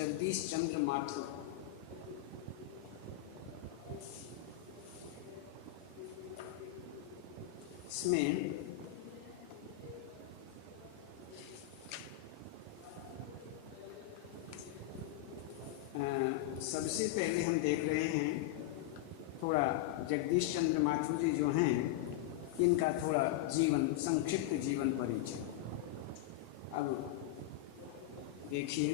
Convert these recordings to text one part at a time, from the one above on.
जगदीश चंद्र माथुर। इसमें सबसे पहले हम देख रहे हैं थोड़ा जगदीश चंद्र माथुर जी जो हैं इनका थोड़ा जीवन, संक्षिप्त जीवन परिचय। अब देखिए,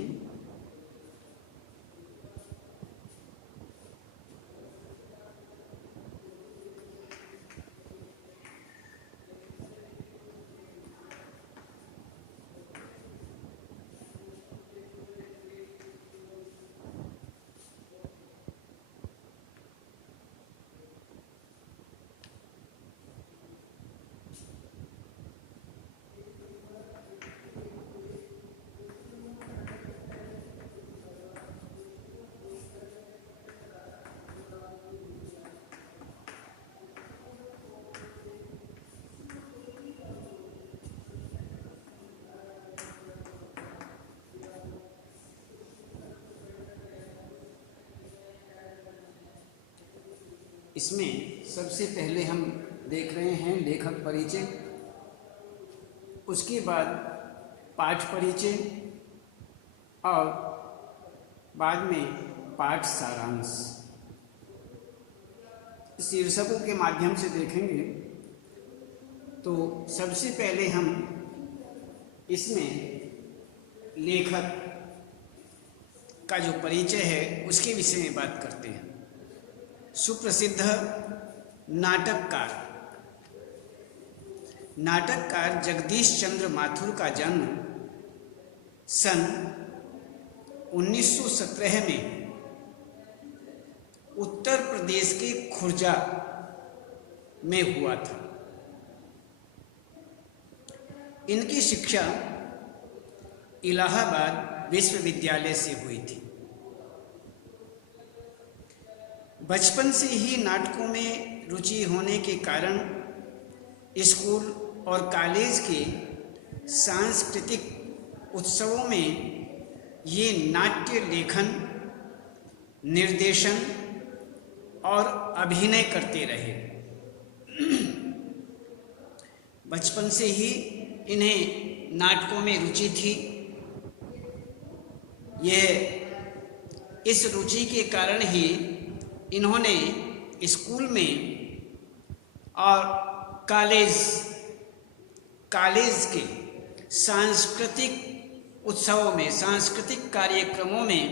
इसमें सबसे पहले हम देख रहे हैं लेखक परिचय, उसके बाद पाठ परिचय और बाद में पाठ सारांश। शीर्षकों के माध्यम से देखेंगे तो सबसे पहले हम इसमें लेखक का जो परिचय है उसके विषय में बात करते हैं। सुप्रसिद्ध नाटककार जगदीश चंद्र माथुर का जन्म सन 1917 में उत्तर प्रदेश के खुर्जा में हुआ था। इनकी शिक्षा इलाहाबाद विश्वविद्यालय से हुई थी। बचपन से ही नाटकों में रुचि होने के कारण स्कूल और कॉलेज के सांस्कृतिक उत्सवों में ये नाट्य लेखन, निर्देशन और अभिनय करते रहे। बचपन से ही इन्हें नाटकों में रुचि थी। यह इस रुचि के कारण ही इन्होंने स्कूल में और कॉलेज के सांस्कृतिक उत्सवों में, सांस्कृतिक कार्यक्रमों में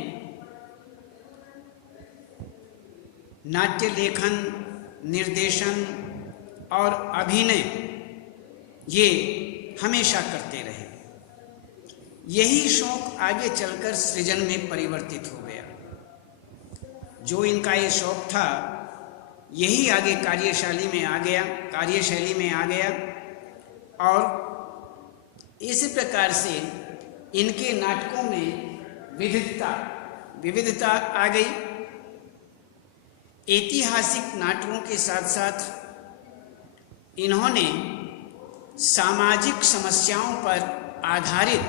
नाट्य लेखन, निर्देशन और अभिनय ये हमेशा करते रहे। यही शौक आगे चलकर सृजन में परिवर्तित हो गया। जो इनका ये शौक था यही आगे कार्यशैली में आ गया और इस प्रकार से इनके नाटकों में विविधता आ गई। ऐतिहासिक नाटकों के साथ साथ इन्होंने सामाजिक समस्याओं पर आधारित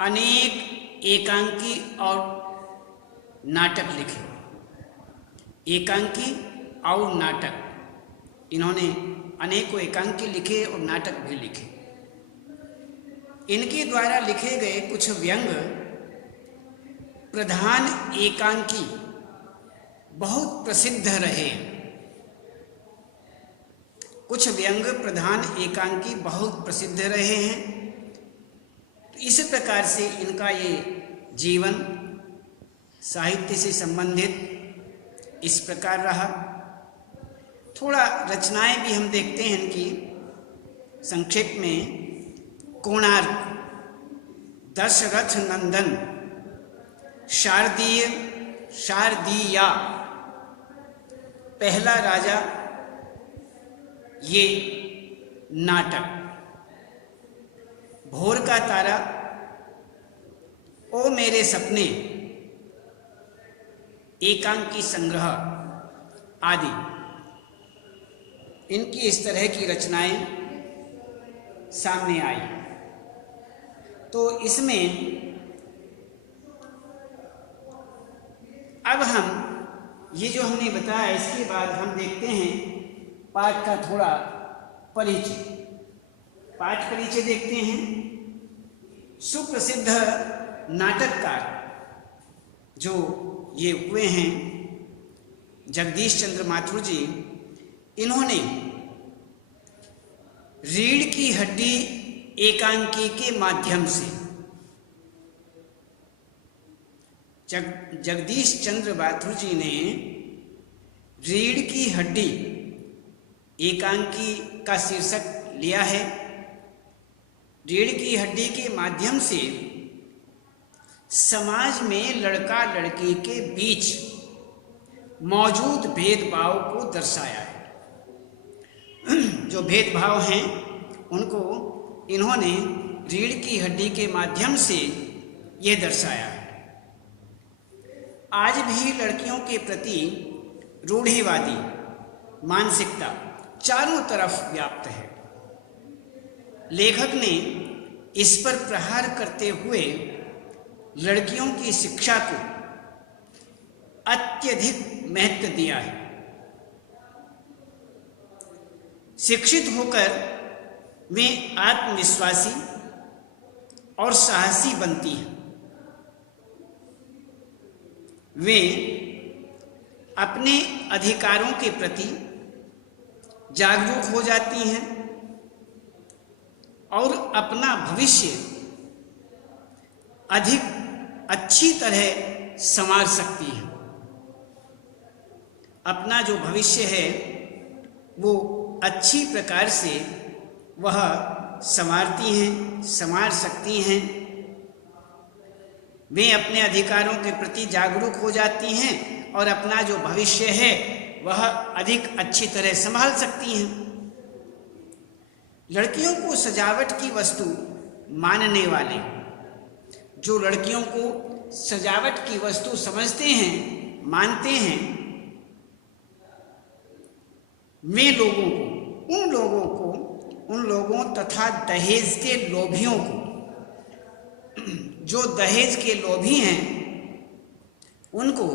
अनेक एकांकी और नाटक लिखे। एकांकी और नाटक, इन्होंने अनेकों एकांकी लिखे और नाटक भी लिखे। इनके द्वारा लिखे गए कुछ व्यंग प्रधान एकांकी बहुत प्रसिद्ध रहे। कुछ व्यंग प्रधान एकांकी बहुत प्रसिद्ध रहे हैं। तो इस प्रकार से इनका ये जीवन साहित्य से संबंधित इस प्रकार रहा। थोड़ा रचनाएं भी हम देखते हैं इनकी संक्षेप में। कोणार्क, दशरथ नंदन, शारदीया, पहला राजा, ये नाटक। भोर का तारा, ओ मेरे सपने, एकांकी संग्रह आदि, इनकी इस तरह की रचनाएं सामने आई। तो इसमें अब हम ये जो हमने बताया, इसके बाद हम देखते हैं पाठ का थोड़ा परिचय। पाठ परिचय देखते हैं। सुप्रसिद्ध नाटककार जो ये हुए हैं जगदीश चंद्र माथुर जी, इन्होंने रीढ़ की हड्डी एकांकी के माध्यम से, जगदीश चंद्र माथुर जी ने रीढ़ की हड्डी एकांकी का शीर्षक लिया है। रीढ़ की हड्डी के माध्यम से समाज में लड़का लड़की के बीच मौजूद भेदभाव को दर्शाया है। जो भेदभाव हैं उनको इन्होंने रीढ़ की हड्डी के माध्यम से ये दर्शाया है। आज भी लड़कियों के प्रति रूढ़िवादी मानसिकता चारों तरफ व्याप्त है। लेखक ने इस पर प्रहार करते हुए लड़कियों की शिक्षा को अत्यधिक महत्व दिया है। शिक्षित होकर वे आत्मविश्वासी और साहसी बनती हैं। वे अपने अधिकारों के प्रति जागरूक हो जाती हैं और अपना भविष्य अधिक अच्छी तरह संवार सकती हैं। अपना जो भविष्य है वो अच्छी प्रकार से वह संवारती हैं, संवार सकती हैं। वे अपने अधिकारों के प्रति जागरूक हो जाती हैं और अपना जो भविष्य है वह अधिक अच्छी तरह संभाल सकती हैं। लड़कियों को सजावट की वस्तु मानने वाले, जो लड़कियों को सजावट की वस्तु समझते हैं, मानते हैं, वे लोगों को, उन लोगों तथा दहेज के लोभियों को, जो दहेज के लोभी हैं, उनको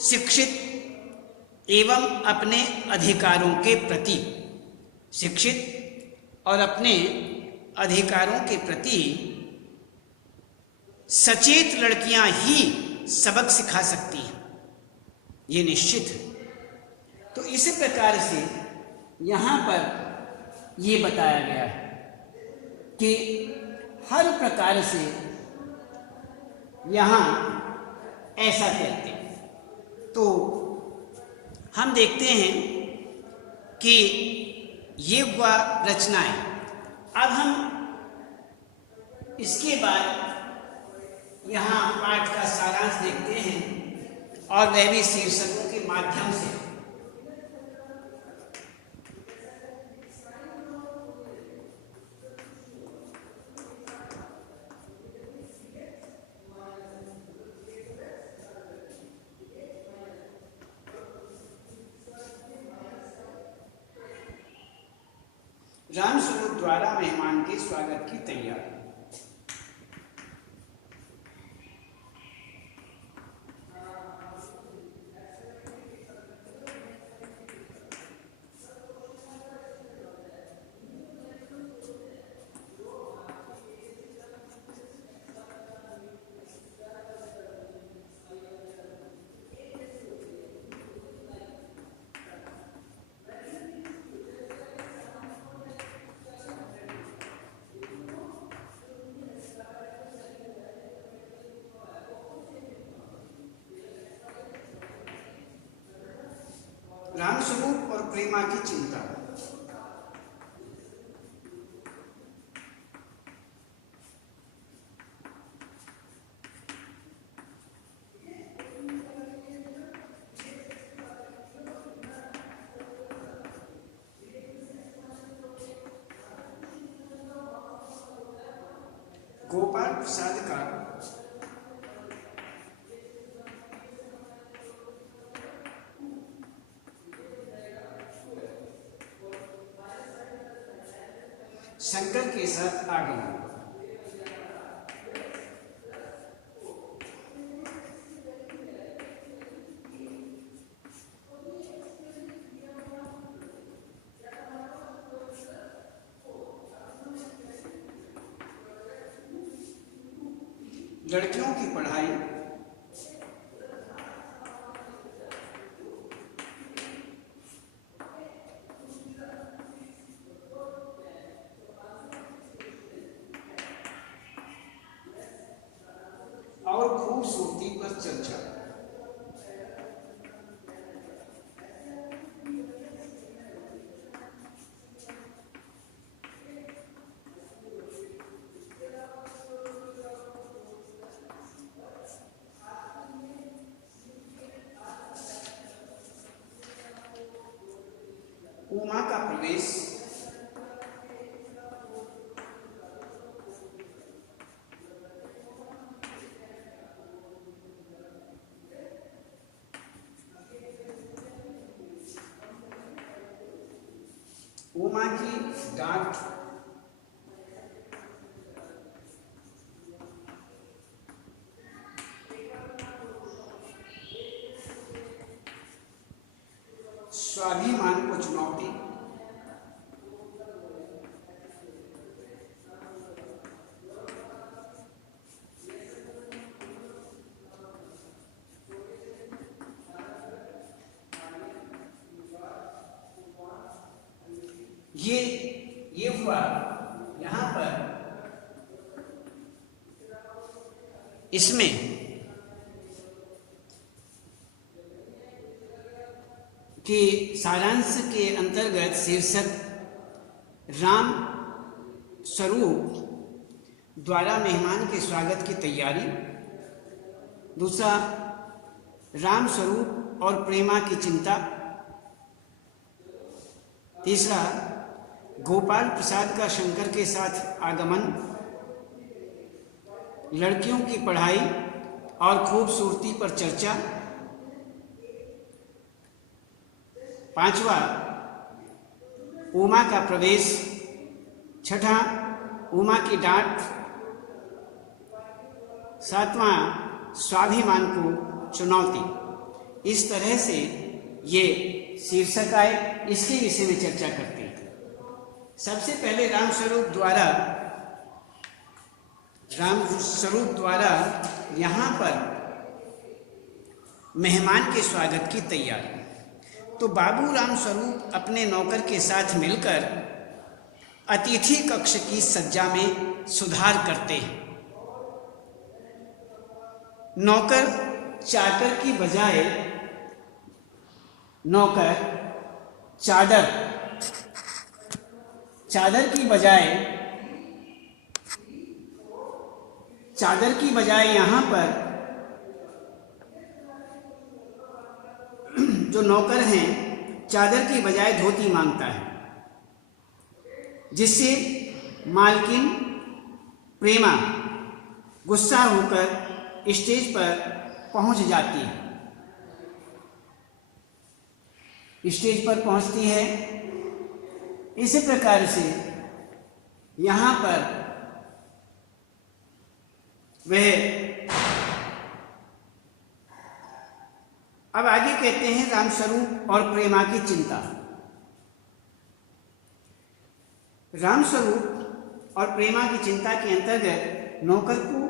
शिक्षित एवं अपने अधिकारों के प्रति, शिक्षित और अपने अधिकारों के प्रति सचेत लड़कियां ही सबक सिखा सकती हैं, ये निश्चित है। तो इसी प्रकार से यहाँ पर ये बताया गया है कि हर प्रकार से यहाँ ऐसा कहते हैं। तो हम देखते हैं कि ये हुआ रचनाएं। अब हम इसके बाद यहाँ पाठ का सारांश देखते हैं और वह भी शीर्षकों के माध्यम से। रामस्वरूप द्वारा मेहमान के स्वागत की तैयारी। रामस्वरूप और प्रेमा की चिंता। गोपाल प्रसाद का शंकर के साथ आगमन। लड़कियों की पढ़ाई और खूबसूरती पर चर्चा। उमा का प्रवेश उमा की डांट स्वाभिमान को चुनौती। ये हुआ यहां पर इसमें कि सारांश के अंतर्गत शीर्षक राम स्वरूप द्वारा मेहमान के स्वागत की तैयारी, दूसरा राम स्वरूप और प्रेमा की चिंता, तीसरा गोपाल प्रसाद का शंकर के साथ आगमन, लड़कियों की पढ़ाई और खूबसूरती पर चर्चा, पांचवा उमा का प्रवेश, छठा उमा की डांट, सातवां स्वाभिमान को चुनौती। इस तरह से ये शीर्षक आए, इसके विषय में चर्चा करते हैं। सबसे पहले राम स्वरूप द्वारा यहाँ पर मेहमान के स्वागत की तैयारी। तो बाबू राम स्वरूप अपने नौकर के साथ मिलकर अतिथि कक्ष की सज्जा में सुधार करते हैं। नौकर चादर की बजाय चादर की बजाय यहाँ पर जो नौकर हैं चादर की बजाय धोती मांगता है, जिससे मालकिन प्रेमा गुस्सा होकर स्टेज पर पहुंच जाती है। स्टेज पर पहुंचती है। इसी प्रकार से यहाँ पर वह अब आगे कहते हैं राम स्वरूप और प्रेमा की चिंता। राम स्वरूप और प्रेमा की चिंता के अंतर्गत नौकर को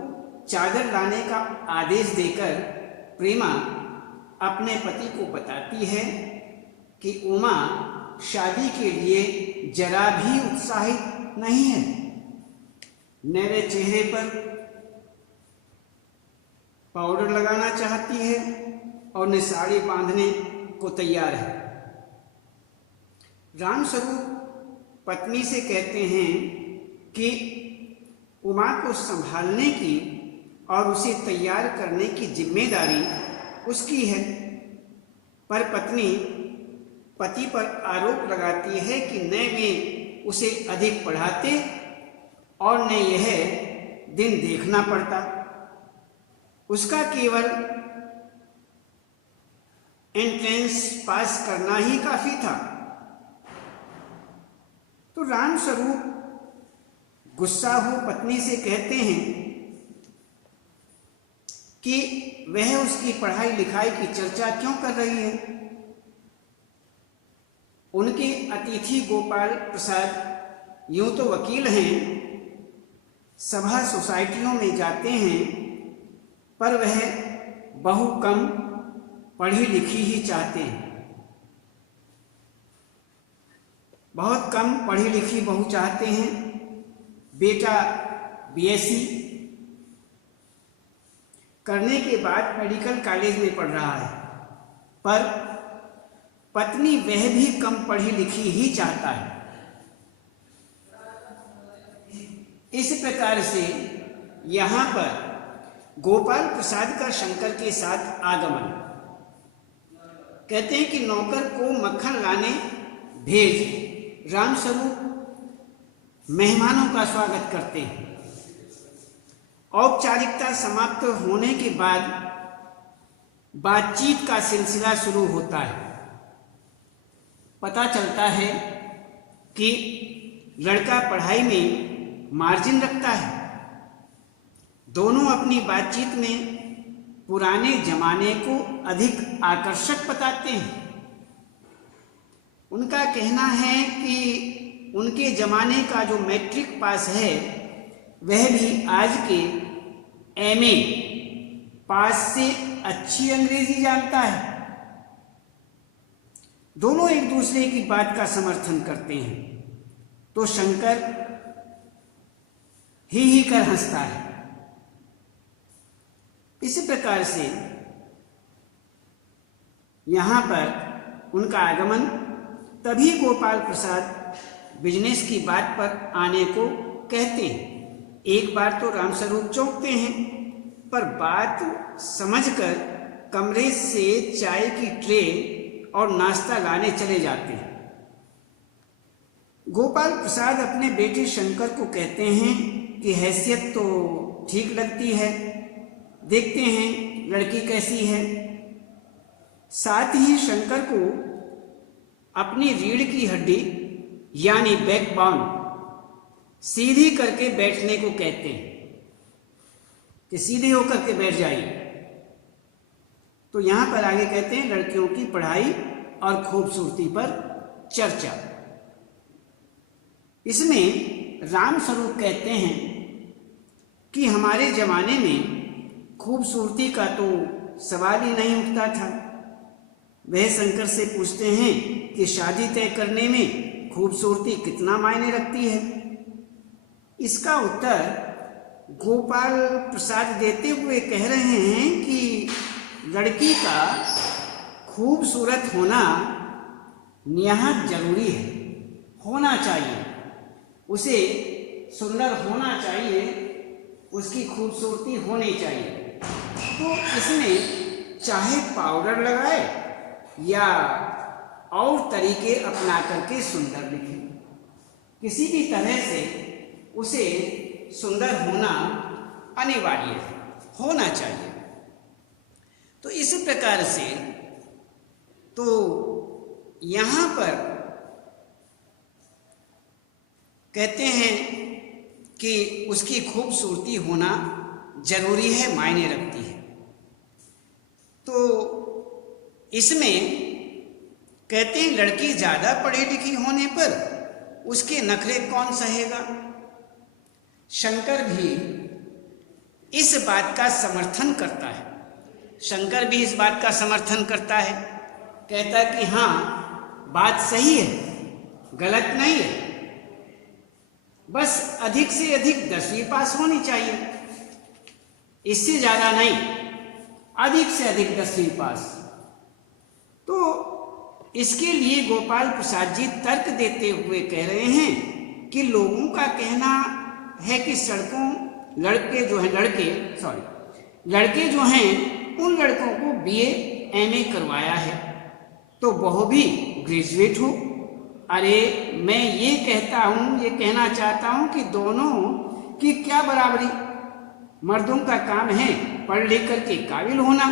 चादर लाने का आदेश देकर प्रेमा अपने पति को बताती है कि उमा शादी के लिए जरा भी उत्साहित नहीं है। मेरे चेहरे पर पाउडर लगाना चाहती है और न साड़ी बांधने को तैयार है। राम स्वरूप पत्नी से कहते हैं कि उमा को संभालने की और उसे तैयार करने की जिम्मेदारी उसकी है, पर पत्नी पति पर आरोप लगाती है कि न वे उसे अधिक पढ़ाते और न यह दिन देखना पड़ता, उसका केवल एंट्रेंस पास करना ही काफी था। तो राम स्वरूप गुस्सा हो पत्नी से कहते हैं कि वह उसकी पढ़ाई लिखाई की चर्चा क्यों कर रही है। उनके अतिथि गोपाल प्रसाद यूं तो वकील हैं, सभा सोसाइटियों में जाते हैं पर वह बहु कम पढ़ी लिखी ही चाहते हैं। बहुत कम पढ़ी लिखी बहू चाहते हैं। बेटा बीएससी करने के बाद मेडिकल कॉलेज में पढ़ रहा है, पर पत्नी वह भी कम पढ़ी लिखी ही चाहता है। इस प्रकार से यहाँ पर गोपाल प्रसाद का शंकर के साथ आगमन। कहते हैं कि नौकर को मक्खन लाने भेज रामस्वरूप मेहमानों का स्वागत करते हैं। औपचारिकता समाप्त होने के बाद बातचीत का सिलसिला शुरू होता है। पता चलता है कि लड़का पढ़ाई में मार्जिन रखता है। दोनों अपनी बातचीत में पुराने जमाने को अधिक आकर्षक बताते हैं। उनका कहना है कि उनके जमाने का जो मैट्रिक पास है वह भी आज के एमए पास से अच्छी अंग्रेजी जानता है। दोनों एक दूसरे की बात का समर्थन करते हैं तो शंकर ही कर हंसता है। इसी प्रकार से यहाँ पर उनका आगमन, तभी गोपाल प्रसाद बिजनेस की बात पर आने को कहते हैं। एक बार तो रामस्वरूप चौंकते हैं, पर बात समझकर कमरे से चाय की ट्रे और नाश्ता लाने चले जाते हैं। गोपाल प्रसाद अपने बेटे शंकर को कहते हैं कि हैसियत तो ठीक लगती है, देखते हैं लड़की कैसी है। साथ ही शंकर को अपनी रीढ़ की हड्डी यानी बैकबोन सीधी करके बैठने को कहते हैं कि सीधे होकर के बैठ जाइए। तो यहाँ पर आगे कहते हैं लड़कियों की पढ़ाई और खूबसूरती पर चर्चा। इसमें रामस्वरूप कहते हैं कि हमारे जमाने में खूबसूरती का तो सवाल ही नहीं उठता था। वह शंकर से पूछते हैं कि शादी तय करने में खूबसूरती कितना मायने रखती है। इसका उत्तर गोपाल प्रसाद देते हुए कह रहे हैं कि लड़की का खूबसूरत होना निहायत जरूरी है, होना चाहिए, उसे सुंदर होना चाहिए, उसकी खूबसूरती होनी चाहिए। तो इसमें चाहे पाउडर लगाए या और तरीके अपना करके सुंदर दिखे, किसी भी तरह से उसे सुंदर होना अनिवार्य है, होना चाहिए। तो इस प्रकार से तो यहाँ पर कहते हैं कि उसकी खूबसूरती होना जरूरी है, मायने रखती है। तो इसमें कहते हैं लड़की ज़्यादा पढ़ी लिखी होने पर उसके नखरे कौन सहेगा। शंकर भी इस बात का समर्थन करता है। शंकर भी इस बात का समर्थन करता है, कहता है कि हाँ बात सही है, गलत नहीं है, बस अधिक से अधिक 10वीं पास होनी चाहिए, इससे ज़्यादा नहीं, अधिक से अधिक 10वीं पास। तो इसके लिए गोपाल प्रसाद जी तर्क देते हुए कह रहे हैं कि लोगों का कहना है कि सड़कों लड़के जो हैं उन लड़कों को बीए एमए करवाया है तो वह भी ग्रेजुएट हो। अरे मैं ये कहना चाहता हूँ कि दोनों की क्या बराबरी, मर्दों का काम है पढ़ लिख करके काबिल होना।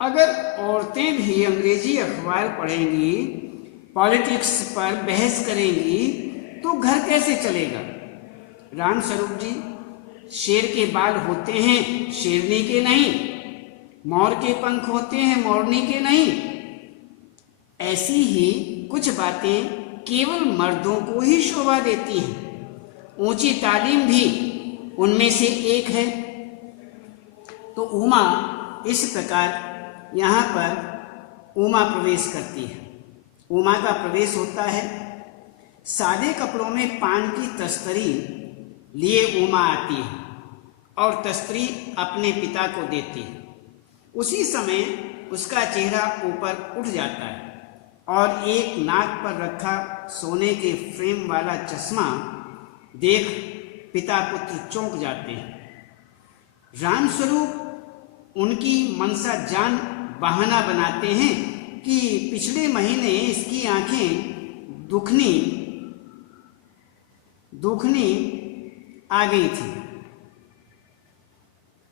अगर औरतें भी अंग्रेजी अखबार पढ़ेंगी, पॉलिटिक्स पर बहस करेंगी तो घर कैसे चलेगा। रामस्वरूप जी, शेर के बाल होते हैं शेरनी के नहीं, मोर के पंख होते हैं मोरनी के नहीं। ऐसी ही कुछ बातें केवल मर्दों को ही शोभा देती हैं। ऊंची तालीम भी उनमें से एक है। तो उमा इस प्रकार यहाँ पर उमा प्रवेश करती है। उमा का प्रवेश होता है। सादे कपड़ों में पान की तस्तरी लिए उमा आती है और तस्तरी अपने पिता को देती है। उसी समय उसका चेहरा ऊपर उठ जाता है और एक नाक पर रखा सोने के फ्रेम वाला चश्मा देख पिता पुत्र चौंक जाते हैं। रामस्वरूप उनकी मनसा जान बहाना बनाते हैं कि पिछले महीने इसकी आंखें दुखनी आ गई थी,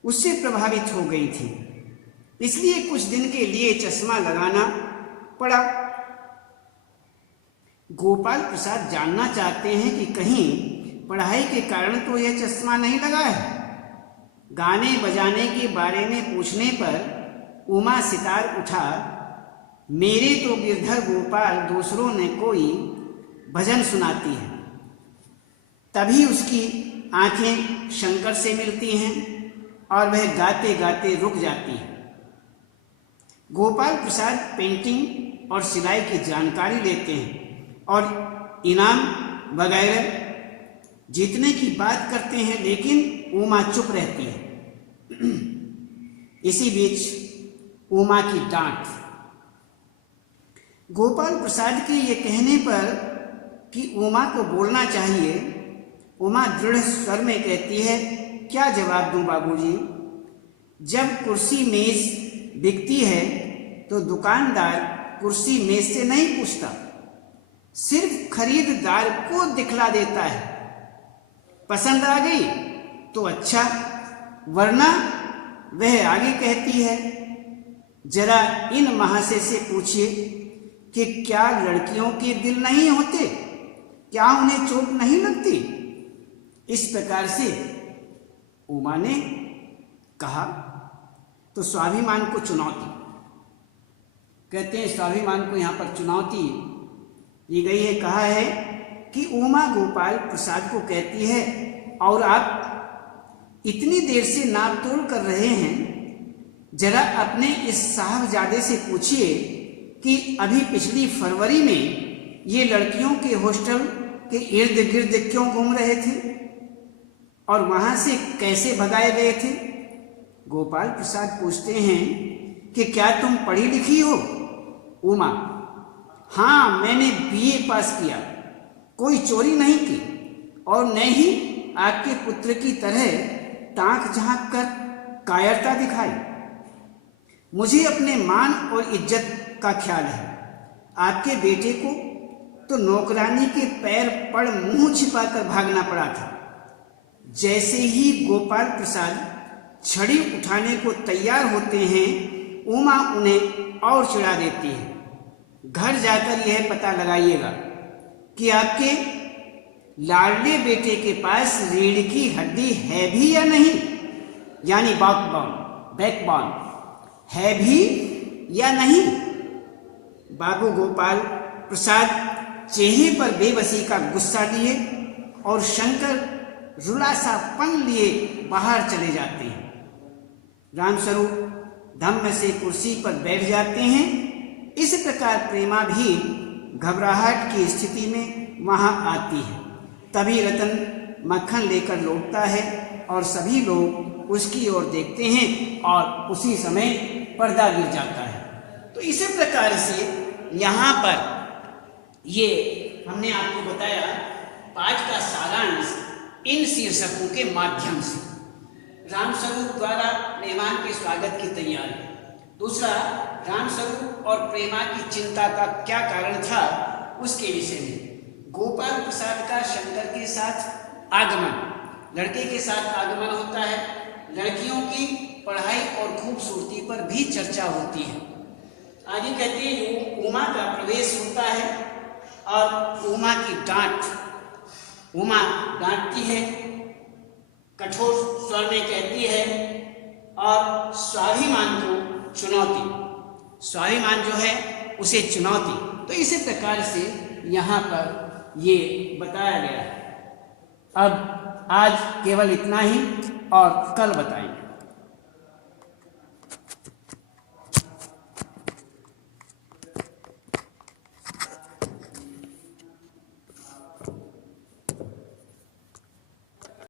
उससे प्रभावित हो गई थी, इसलिए कुछ दिन के लिए चश्मा लगाना पड़ा। गोपाल प्रसाद जानना चाहते हैं कि कहीं पढ़ाई के कारण तो यह चश्मा नहीं लगा है। गाने बजाने के बारे में पूछने पर उमा सितार उठा, मेरे तो गिरधर गोपाल दूसरों ने कोई भजन सुनाती है। तभी उसकी आंखें शंकर से मिलती हैं और वह गाते गाते रुक जाती है। गोपाल प्रसाद पेंटिंग और सिलाई की जानकारी लेते हैं और इनाम वगैरह जीतने की बात करते हैं, लेकिन उमा चुप रहती है। इसी बीच उमा की डांट। गोपाल प्रसाद के ये कहने पर कि उमा को बोलना चाहिए, उमा दृढ़ स्वर में कहती है, क्या जवाब दूं बाबूजी? जब कुर्सी मेज बिकती है तो दुकानदार कुर्सी मेज से नहीं पूछता, सिर्फ खरीददार को दिखला देता है। पसंद आ गई तो अच्छा, वरना वह आगे कहती है, जरा इन महाशय से पूछिए कि क्या लड़कियों के दिल नहीं होते, क्या उन्हें चोट नहीं लगती? इस प्रकार से उमा ने कहा। तो स्वाभिमान को चुनौती कहते हैं। स्वाभिमान को यहाँ पर चुनौती दी गई है। कहा है कि उमा गोपाल प्रसाद को कहती है, और आप इतनी देर से नाप तोल कर रहे हैं, जरा अपने इस साहबजादे से पूछिए कि अभी पिछली फरवरी में ये लड़कियों के हॉस्टल के इर्द गिर्द क्यों घूम रहे थे और वहां से कैसे भगाए गए थे। गोपाल प्रसाद पूछते हैं कि क्या तुम पढ़ी लिखी हो? उमा, हाँ, मैंने बीए पास किया, कोई चोरी नहीं की और न ही आपके पुत्र की तरह टांक झांक कर कायरता दिखाई। मुझे अपने मान और इज्जत का ख्याल है। आपके बेटे को तो नौकरानी के पैर पड़ मुंह छिपाकर भागना पड़ा था। जैसे ही गोपाल प्रसाद छड़ी उठाने को तैयार होते हैं, उमा उन्हें और चिढ़ा देती है, घर जाकर यह पता लगाइएगा कि आपके लाडले बेटे के पास रीढ़ की हड्डी है भी या नहीं, यानी बैकबोन है भी या नहीं। बाबू गोपाल प्रसाद चेहरे पर बेबसी का गुस्सा लिए और शंकर रुलासा पन लिए बाहर चले जाते हैं। रामस्वरूप धम्म से कुर्सी पर बैठ जाते हैं। इस प्रकार प्रेमा भी घबराहट की स्थिति में वहां आती है। तभी रतन मक्खन लेकर लौटता है और सभी लोग उसकी ओर देखते हैं और उसी समय पर्दा गिर जाता है। तो इसी प्रकार से यहाँ पर ये हमने आपको बताया पाठ का सारांश इन शीर्षकों के माध्यम से। रामस्वरूप द्वारा मेहमान के स्वागत की तैयारी, दूसरा रामस्वरूप और प्रेमा की चिंता का क्या कारण था उसके विषय में, गोपाल प्रसाद का शंकर के साथ आगमन, लड़के के साथ आगमन होता है, लड़कियों की पढ़ाई और खूबसूरती पर भी चर्चा होती है। आगे कहते हैं उमा का प्रवेश होता है और उमा की डांट, उमा डांटती है, कठोर स्वर में कहती है और स्वाभिमान को चुनौती, स्वाभिमान जो है उसे चुनौती। तो इसी प्रकार से यहाँ पर ये बताया गया है। अब आज केवल इतना ही और कल बताएंगे।